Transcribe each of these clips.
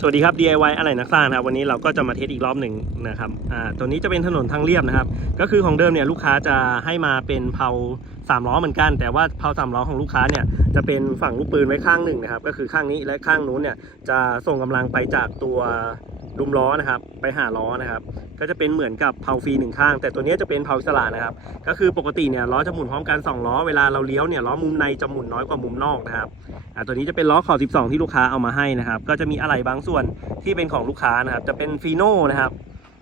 สวัสดีครับ DIY อะไรนักสร้างนะครับวันนี้เราก็จะมาเทสอีกรอบหนึ่งนะครับอ่าตัวนี้จะเป็นถนนทางเรียบนะครับ ก็คือของเดิมเนี่ยลูกค้าจะให้มาเป็นเพาสามล้อเหมือนกัน แต่ว่าเพาสามล้อของลูกค้าเนี่ยจะเป็นฝั่งลูกปืนไว้ข้างหนึ่งนะครับ ก็คือข้างนี้และข้างนู้นเนี่ยจะส่งกำลังไปจากตัวดุมล้อนะครับ ไปหาล้อนะครับ ก็จะเป็นเหมือนกับเพาฟรีหนึ่งข้าง แต่ตัวนี้จะเป็นเพาสระนะครับ ก็คือปกติเนี่ยล้อจะหมุนพร้อมกันสองล้อเวลาเราเลี้ยวเนี่ยล้อมุมในจะหมุนน้อยกว่ามุมนอกนะครับอ่าตัวนี้จะเป็นล้อขอบ12 ที่ลูกค้าเอามาให้นะครับ ก็จะมีอะไหล่บางส่วนที่เป็นของลูกค้านะครับ จะเป็นฟีโน่นะครับ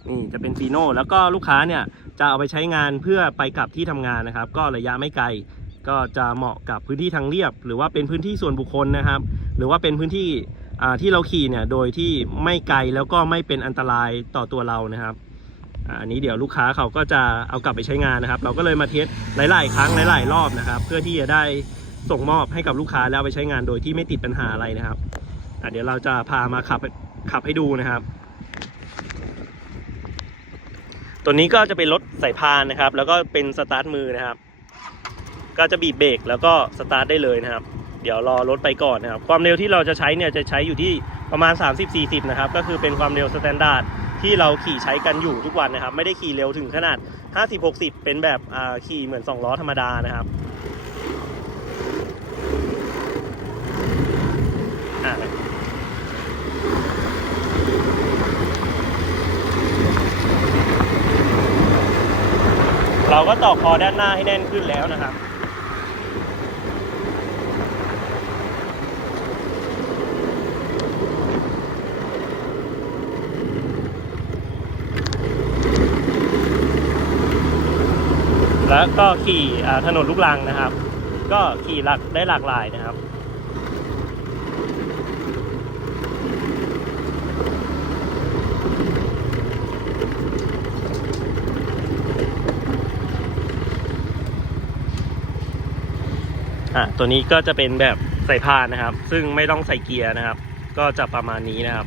นี่จะเป็นฟีโน่แล้วก็ลูกค้าเนี่ยจะเอาไปใช้งานเพื่อไปกลับที่ทำงานนะครับ ก็ระยะไม่ไกลก็จะเหมาะกับพื้นที่ทางเรียบ หรือว่าเป็นพื้นที่ส่วนบุคคลนะครับ หรือว่าเป็นพื้นที่อ่าที่เราขี่เนี่ยโดยที่ไม่ไกลแล้วก็ไม่เป็นอันตรายต่อตัวเรานะครับ อันนี้เดี๋ยวลูกค้าเขาก็จะเอากลับไปใช้งานนะครับ เราก็เลยมาเทสหลาย ๆ ครั้งหลาย ๆ รอบนะครับ เพื่อที่จะได้ส่งมอบให้กับลูกค้าแล้วไปใช้งานโดยที่ไม่ติดปัญหาอะไรนะครับเดี๋ยวเราจะพามาขับขับให้ดูนะครับ ตัวนี้ก็จะเป็นรถสายพานนะครับ แล้วก็เป็นสตาร์ทมือนะครับ ก็จะบีบเบรกแล้วก็สตาร์ทได้เลยนะครับ เดี๋ยวรอรถไปก่อนนะครับ ความเร็วที่เราจะใช้เนี่ยจะใช้อยู่ที่ประมาณ 30-40 นะครับ ก็คือเป็นความเร็วสแตนดาร์ด ที่เราขี่ใช้กันอยู่ทุกวันนะครับ ไม่ได้ขี่เร็วถึงขนาด 50-60 เป็นแบบขี่เหมือน 2 ล้อธรรมดานะครับเราก็ต่อคอด้านหน้าให้แน่นขึ้นแล้วนะครับ แล้วก็ขี่ถนนลูกรังนะครับ ก็ขี่หลักได้หลากหลายนะครับ อะตัวนี้ก็จะเป็นแบบใส่พานนะครับ ซึ่งไม่ต้องใส่เกียร์นะครับ ก็จะประมาณนี้นะครับ